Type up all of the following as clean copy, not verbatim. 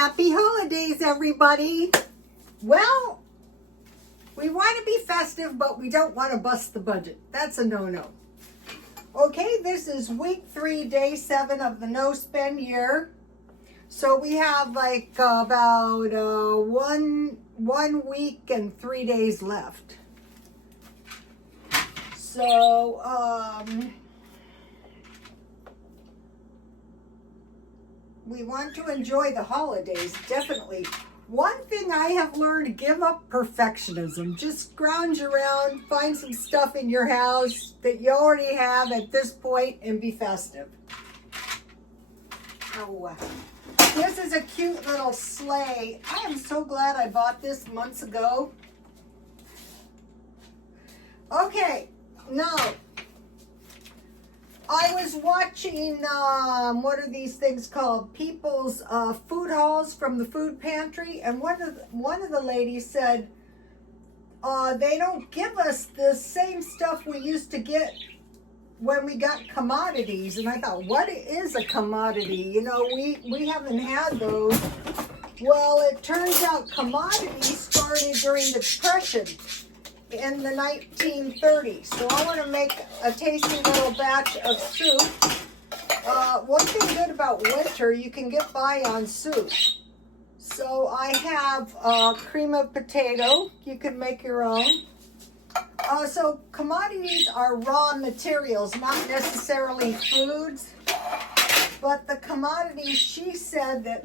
Happy holidays, everybody. Well, we want to be festive, but we don't want to bust the budget. That's a no-no. Okay, this is week 3, day 7 of the no-spend year. So we have like about one week and 3 days left. So, we want to enjoy the holidays, definitely. One thing I have learned, give up perfectionism. Just scrounge around, find some stuff in your house that you already have at this point and be festive. Oh, this is a cute little sleigh. I am so glad I bought this months ago. Okay, now, I was watching, what are these things called? People's food hauls from the food pantry. And one of the ladies said, they don't give us the same stuff we used to get when we got commodities. And I thought, what is a commodity? You know, we haven't had those. Well, it turns out commodities started during the Depression in the 1930s. So I want to make a tasty little batch of soup. One thing good about winter, you can get by on soup. So I have cream of potato. You can make your own. So commodities are raw materials, not necessarily foods. But the commodities, she said that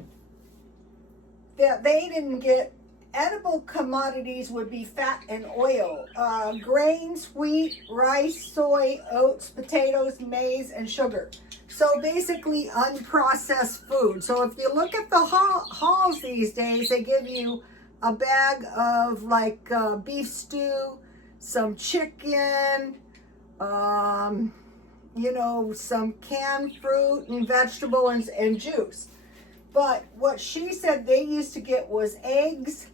they didn't get. Edible commodities would be fat and oil, grains, wheat, rice, soy, oats, potatoes, maize, and sugar. So basically unprocessed food. So if you look at the hauls these days, they give you a bag of like beef stew, some chicken, you know, some canned fruit and vegetables and juice. But what she said they used to get was eggs,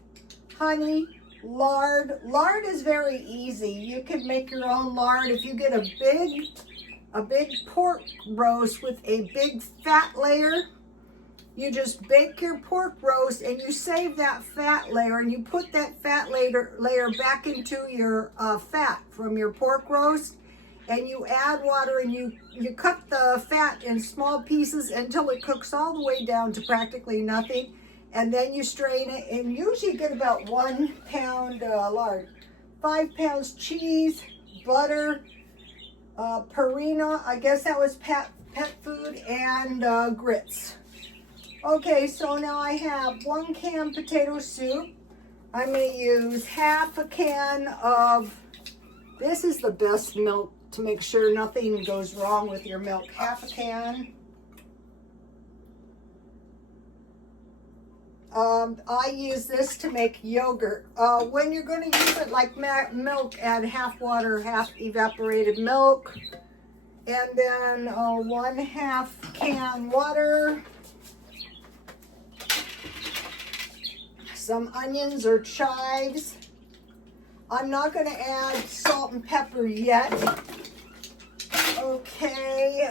honey, lard. Lard is very easy. You can make your own lard. If you get a big pork roast with a big fat layer, you just bake your pork roast and you save that fat layer and you put that fat layer back into your fat from your pork roast, and you add water and you cut the fat in small pieces until it cooks all the way down to practically nothing. And then you strain it, and usually you get about 1 pound lard, 5 pounds cheese, butter, Purina, I guess that was pet food, and grits. Okay, so now I have 1 can potato soup. I'm going to use half a can of, this is the best milk to make sure nothing goes wrong with your milk, half a can. I use this to make yogurt. When you're going to use it like milk, add half water, half evaporated milk. And then 1/2 can water. Some onions or chives. I'm not going to add salt and pepper yet. Okay,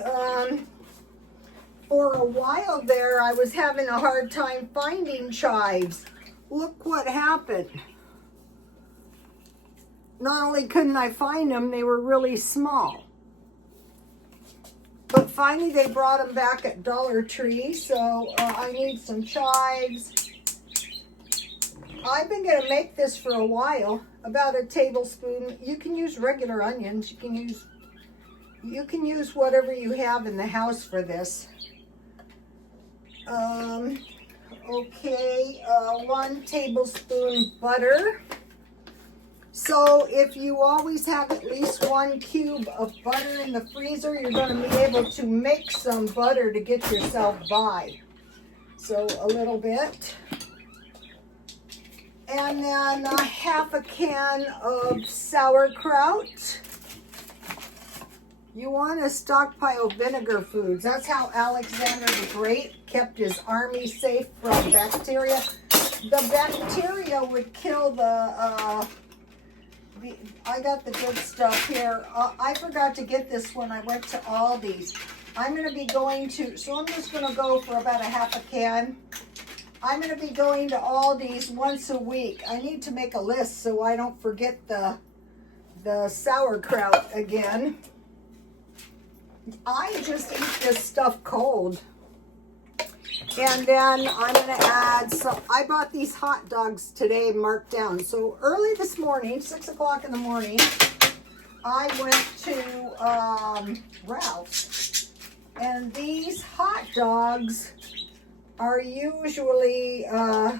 for a while there, I was having a hard time finding chives. Look what happened. Not only couldn't I find them, they were really small. But finally, they brought them back at Dollar Tree, so I need some chives. I've been going to make this for a while, about a tablespoon. You can use regular onions. You can use whatever you have in the house for this. Okay, 1 tablespoon butter. So if you always have at least 1 cube of butter in the freezer, you're going to be able to make some butter to get yourself by. So a little bit. And then 1/2 can of sauerkraut. You want to stockpile vinegar foods. That's how Alexander the Great kept his army safe from bacteria. The bacteria would kill I got the good stuff here. I forgot to get this when I went to Aldi's. I'm going to be going to, so I'm just going to go for about 1/2 can. I'm going to be going to Aldi's once a week. I need to make a list so I don't forget the sauerkraut again. I just eat this stuff cold. And then I'm going to add some, I bought these hot dogs today marked down. So early this morning, 6 o'clock in the morning, I went to Ralph's. And these hot dogs are usually $5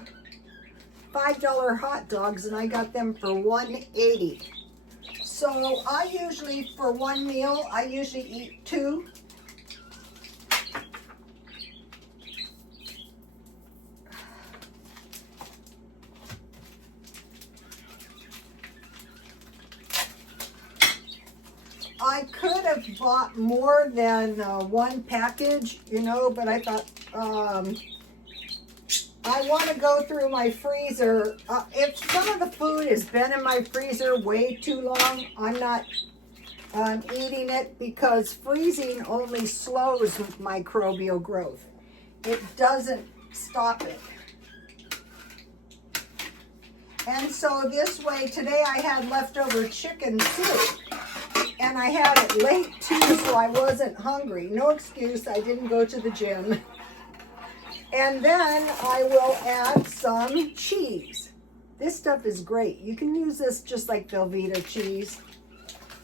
hot dogs, and I got them for $1.80. So I usually, for one meal, I usually eat 2. I could have bought more than one package, you know, but I thought I want to go through my freezer. If some of the food has been in my freezer way too long, I'm not eating it, because freezing only slows microbial growth. It doesn't stop it. And so this way, today I had leftover chicken soup. And I had it late too, so I wasn't hungry. No excuse, I didn't go to the gym. And then I will add some cheese. This stuff is great. You can use this just like Velveeta cheese.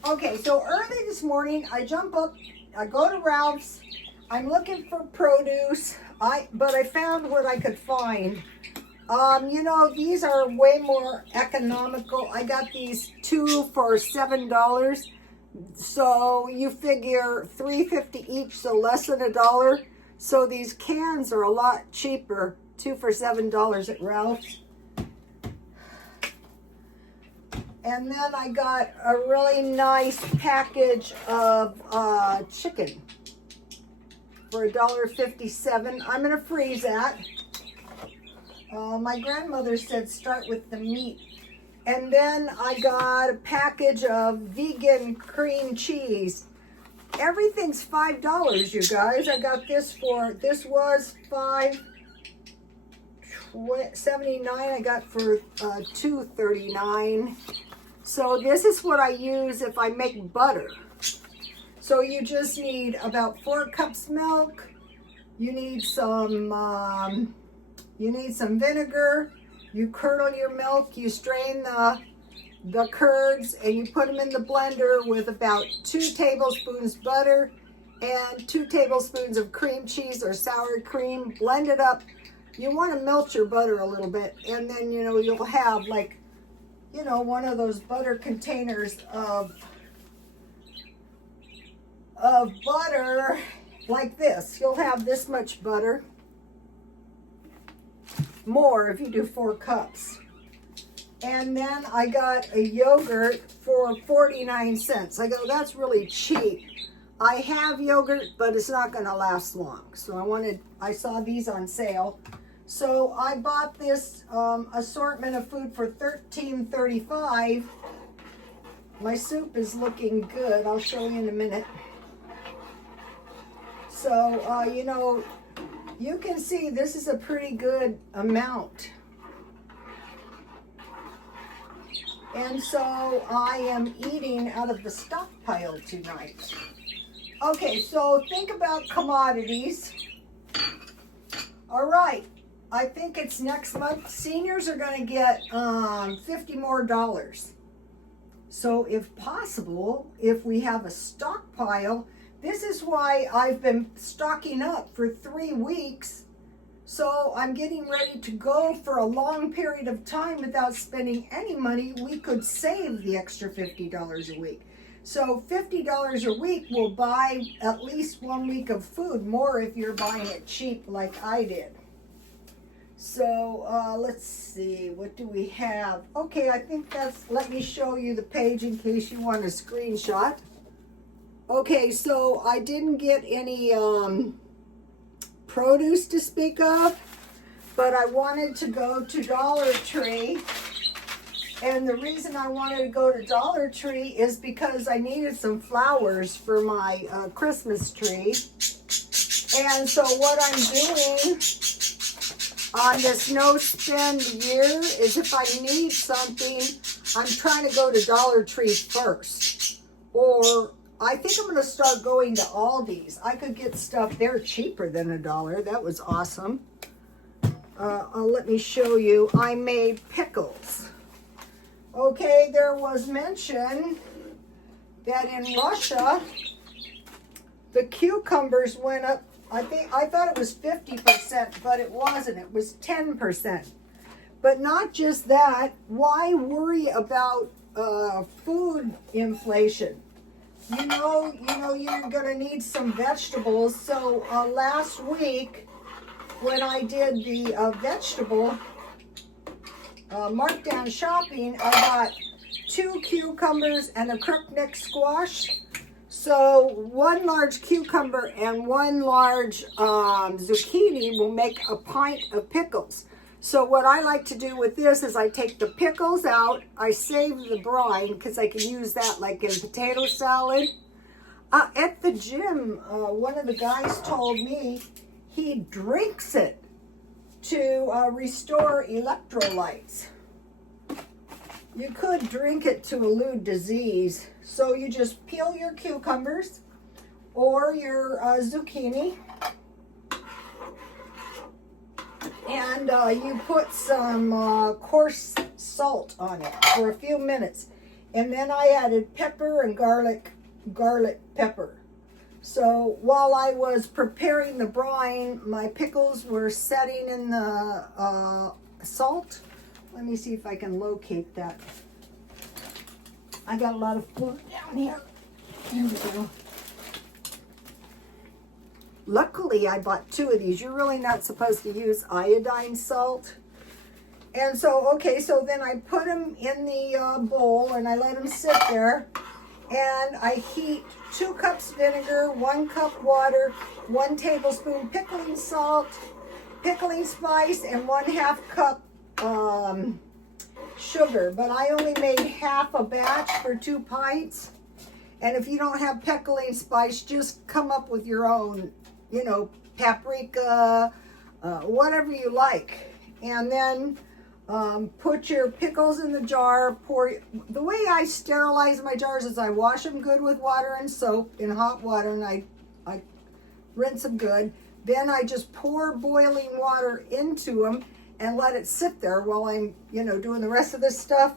Okay, so early this morning, I jump up, I go to Ralph's. I'm looking for produce, but I found what I could find. You know, these are way more economical. I got these 2 for $7. So you figure $3.50 each, so less than $1. So these cans are a lot cheaper, 2 for $7 at Ralph's. And then I got a really nice package of chicken for $1.57. I'm going to freeze that. My grandmother said start with the meat. And then I got a package of vegan cream cheese. Everything's $5, you guys. I got this was $5.79. I got for $2.39. So this is what I use if I make butter. So you just need about 4 cups milk. You need some vinegar. You curdle your milk, you strain the curds, and you put them in the blender with about 2 tablespoons butter and 2 tablespoons of cream cheese or sour cream. Blend it up. You want to melt your butter a little bit, and then, you know, you'll have like, you know, one of those butter containers of butter like this. You'll have this much butter. More if you do 4 cups. And then I got a yogurt for 49 cents. I go, that's really cheap. I have yogurt, but it's not going to last long. So I saw these on sale. So I bought this assortment of food for $13.35. My soup is looking good. I'll show you in a minute. So, you know, you can see this is a pretty good amount. And so I am eating out of the stockpile tonight. Okay, so think about commodities. All right, I think it's next month. Seniors are going to get $50 more. So if possible, if we have a stockpile, this is why I've been stocking up for 3 weeks. So I'm getting ready to go for a long period of time without spending any money. We could save the extra $50 a week. So $50 a week will buy at least 1 week of food, more if you're buying it cheap like I did. So let's see, what do we have? Okay, I think let me show you the page in case you want a screenshot. Okay, so I didn't get any produce to speak of, but I wanted to go to Dollar Tree. And the reason I wanted to go to Dollar Tree is because I needed some flowers for my Christmas tree. And so what I'm doing on this no spend year is if I need something, I'm trying to go to Dollar Tree first. Or I think I'm going to start going to Aldi's. I could get stuff there cheaper than $1. That was awesome. Let me show you. I made pickles. Okay, there was mention that in Russia, the cucumbers went up. I thought it was 50%, but it wasn't. It was 10%. But not just that. Why worry about food inflation? You know, you're going to need some vegetables. So last week, when I did the vegetable markdown shopping, I got 2 cucumbers and a crookneck squash. So 1 large cucumber and 1 large zucchini will make a pint of pickles. So what I like to do with this is I take the pickles out, I save the brine because I can use that like in potato salad. At the gym, one of the guys told me he drinks it to restore electrolytes. You could drink it to elude disease. So you just peel your cucumbers or your zucchini, and you put some coarse salt on it for a few minutes. And then I added pepper and garlic pepper. So while I was preparing the brine, my pickles were setting in the salt. Let me see if I can locate that. I got a lot of food down here. Here we go. Luckily, I bought 2 of these. You're really not supposed to use iodine salt. And so, okay, so then I put them in the bowl and I let them sit there. And I heat 2 cups vinegar, 1 cup water, 1 tablespoon pickling salt, pickling spice, and 1/2 cup sugar. But I only made half a batch for 2 pints. And if you don't have pickling spice, just come up with your own, you know, paprika, whatever you like. And then put your pickles in the jar. The way I sterilize my jars is I wash them good with water and soap in hot water, and I rinse them good. Then I just pour boiling water into them and let it sit there while I'm, you know, doing the rest of this stuff.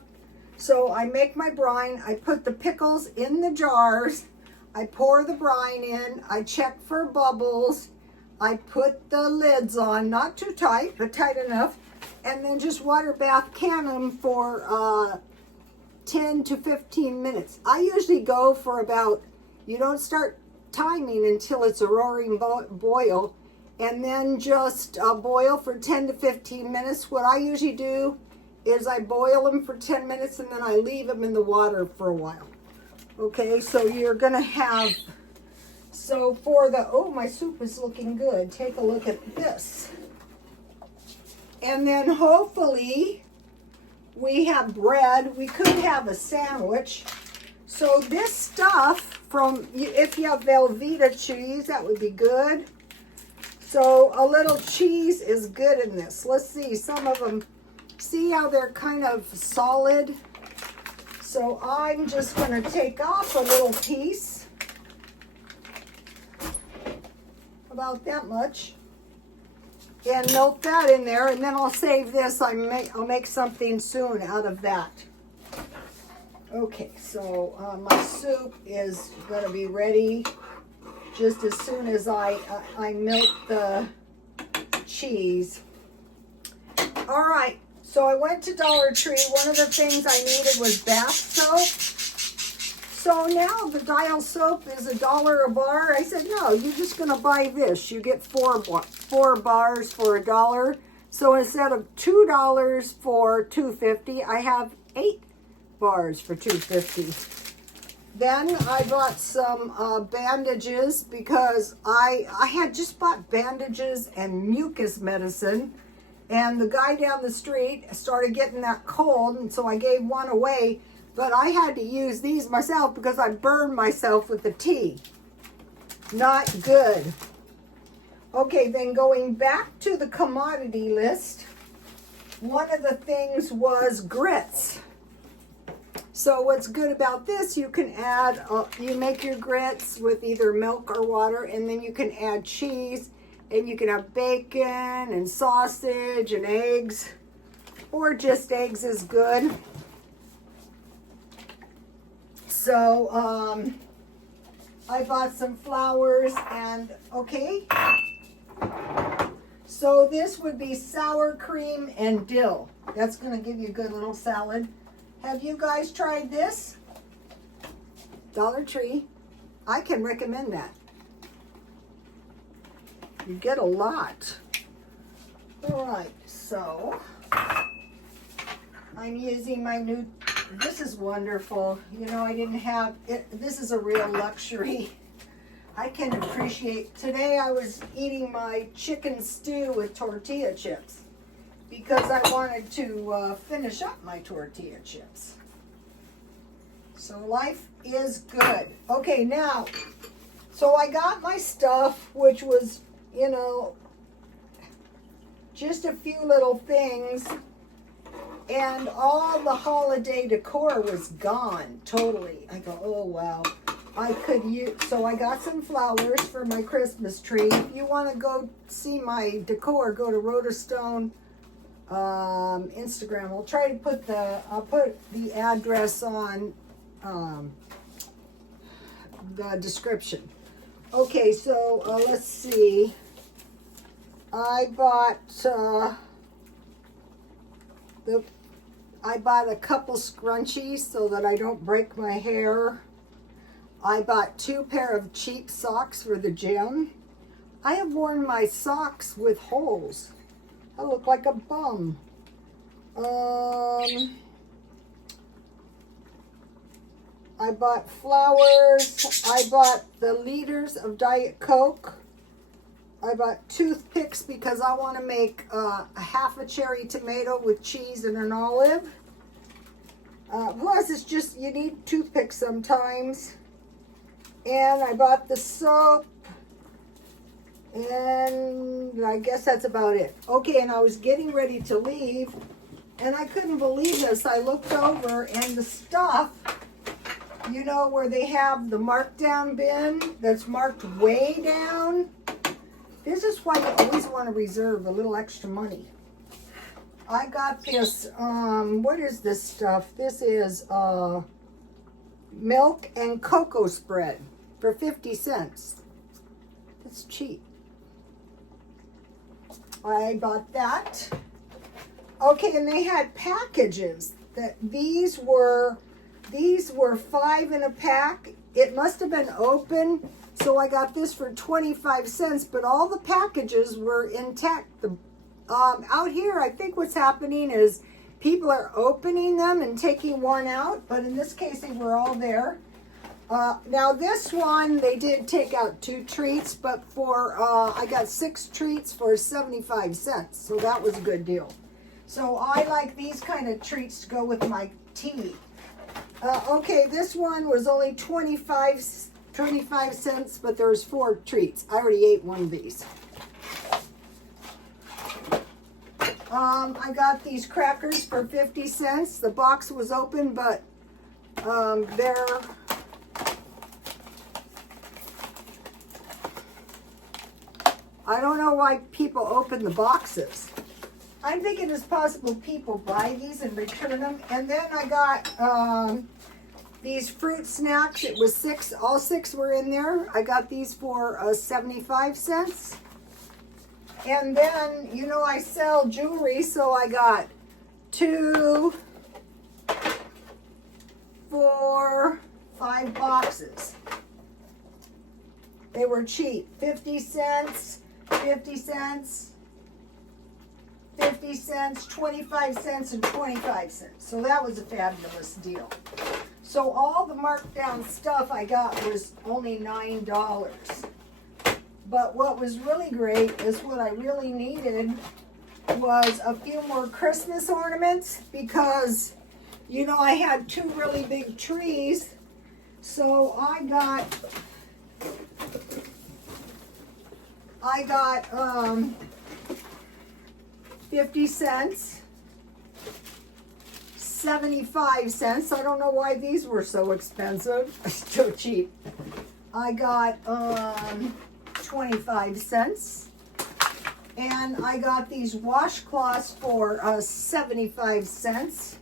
So I make my brine. I put the pickles in the jars. I pour the brine in. I check for bubbles. I put the lids on, not too tight, but tight enough. And then just water bath can them for 10 to 15 minutes. I usually go for about, you don't start timing until it's a roaring boil. And then just boil for 10 to 15 minutes. What I usually do is I boil them for 10 minutes and then I leave them in the water for a while. Okay, so you're going to have, so for the, oh, my soup is looking good. Take a look at this. And then hopefully we have bread. We could have a sandwich. So this stuff from, if you have Velveeta cheese, that would be good. So a little cheese is good in this. Let's see, some of them, see how they're kind of solid? So I'm just going to take off a little piece, about that much, and melt that in there, and then I'll save this. I'll make something soon out of that. Okay, so my soup is going to be ready just as soon as I melt the cheese. All right, so I went to Dollar Tree. One of the things I needed was bath soap. So now the Dial soap is $1 a bar. I said, no, you're just going to buy this. You get four bars for $1. So instead of $2 for $2.50, I have 8 bars for $2.50. Then I bought some bandages because I had just bought bandages and mucus medicine. And the guy down the street started getting that cold, and so I gave one away. But I had to use these myself because I burned myself with the tea. Not good. Okay, then going back to the commodity list, one of the things was grits. So what's good about this, you can add, you make your grits with either milk or water, and then you can add cheese, and you can have bacon and sausage and eggs, or just eggs is good. So I bought some flours and, okay. So this would be sour cream and dill. That's going to give you a good little salad. Have you guys tried this? Dollar Tree. I can recommend that. You get a lot. All right, so I'm using my new, this is wonderful. You know, I didn't have it. This is a real luxury. I can appreciate, today I was eating my chicken stew with tortilla chips because I wanted to finish up my tortilla chips. So life is good. Okay, now, so I got my stuff, which was, you know, just a few little things, and all the holiday decor was gone totally. I go, oh wow. I could use, so I got some flowers for my Christmas tree. If you want to go see my decor, go to Rotostone Instagram. I'll try to put I'll put the address on the description. Okay, so let's see. I bought I bought a couple scrunchies so that I don't break my hair. I bought 2 pair of cheap socks for the gym. I have worn my socks with holes. I look like a bum. I bought flowers. I bought the liters of Diet Coke. I bought toothpicks because I want to make a half a cherry tomato with cheese and an olive. Plus, it's just, you need toothpicks sometimes. And I bought the soap, and I guess that's about it. Okay, and I was getting ready to leave, and I couldn't believe this. I looked over, and the stuff, you know, where they have the markdown bin that's marked way down. This is why you always want to reserve a little extra money. I got this, what is this stuff? This is milk and cocoa spread for 50 cents. That's cheap. I bought that. Okay, and they had packages that these were 5 in a pack. It must have been open, so I got this for 25 cents, but all the packages were intact. Out here, I think what's happening is people are opening them and taking one out, but in this case, they were all there. Now this one, they did take out 2 treats, but for, I got 6 treats for 75 cents, so that was a good deal. So I like these kind of treats to go with my tea. Okay, this one was only 25 cents, but there's 4 treats. I already ate one of these. I got these crackers for 50 cents. The box was open, but they're I don't know why people open the boxes. I'm thinking it's possible people buy these and return them. And then I got these fruit snacks. It was 6. All 6 were in there. I got these for 75 cents. And then, you know, I sell jewelry, so I got 2, 4, 5 boxes. They were cheap. 50 cents, 50 cents, 50 cents, 25 cents, and 25 cents. So that was a fabulous deal. So all the markdown stuff I got was only $9. But what was really great is what I really needed was a few more Christmas ornaments because, you know, I had 2 really big trees. So I got I got 50 cents, 75 cents. I don't know why these were so expensive. So cheap. I got 25 cents. And I got these washcloths for 75 cents.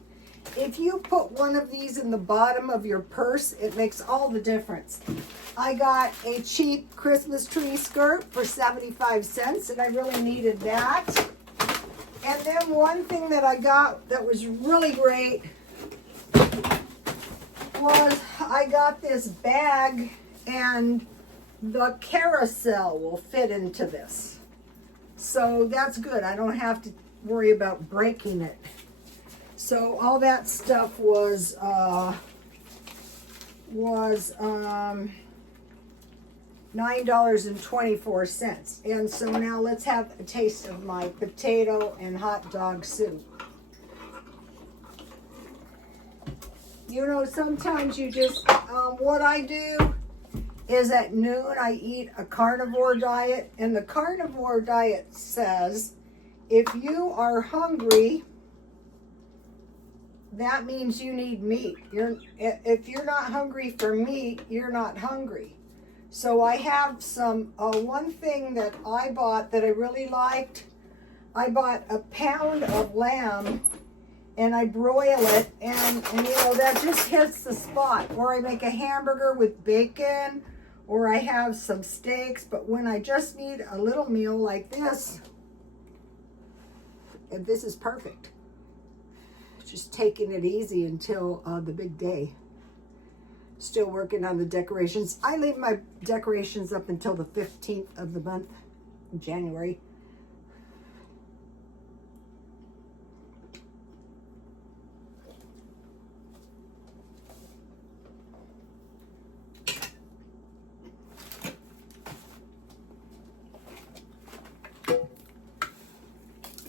If you put one of these in the bottom of your purse, it makes all the difference. I got a cheap Christmas tree skirt for 75 cents, and I really needed that. And then one thing that I got that was really great was I got this bag, and the carousel will fit into this. So that's good. I don't have to worry about breaking it. So all that stuff was $9.24. And so now let's have a taste of my potato and hot dog soup. You know, sometimes you just, what I do is at noon I eat a carnivore diet, and the carnivore diet says if you are hungry, that means you need meat. If you're not hungry for meat, you're not hungry. So I have some, one thing that I bought that I really liked, I bought a pound of lamb and I broil it, and you know, that just hits the spot. Or I make a hamburger with bacon, or I have some steaks. But when I just need a little meal like this, and this is perfect. Just taking it easy until the big day. Still working on the decorations. I leave my decorations up until the 15th of the month, January.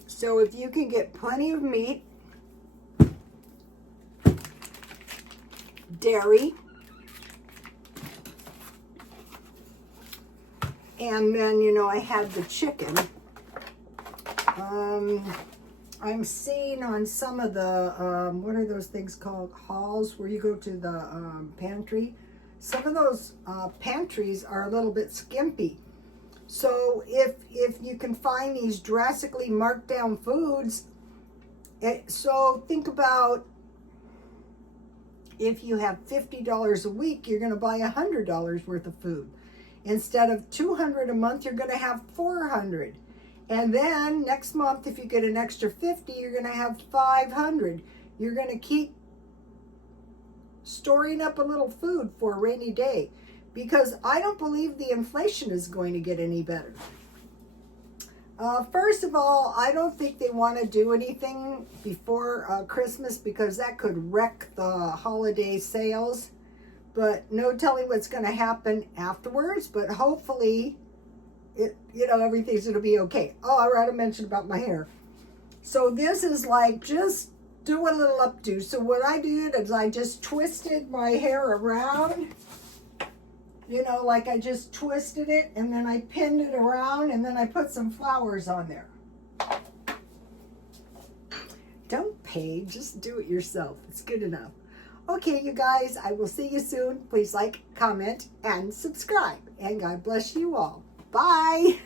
So if you can get plenty of meat, dairy, and then, you know, I had the chicken. I'm seeing on some of the, what are those things called? Halls, where you go to the pantry. Some of those pantries are a little bit skimpy. So if you can find these drastically marked down foods, so think about, if you have $50 a week, you're going to buy $100 worth of food. Instead of $200 a month, you're going to have $400. And then next month, if you get an extra $50, you're going to have $500. You're going to keep storing up a little food for a rainy day, because I don't believe the inflation is going to get any better. First of all, I don't think they want to do anything before Christmas, because that could wreck the holiday sales. But no telling what's going to happen afterwards. But hopefully, everything's going to be okay. Oh, I already mentioned about my hair. So this is like just do a little updo. So what I did is I just twisted my hair around. Like I just twisted it, and then I pinned it around, and then I put some flowers on there. Don't pay, just do it yourself. It's good enough. Okay, you guys, I will see you soon. Please like, comment, and subscribe. And God bless you all. Bye.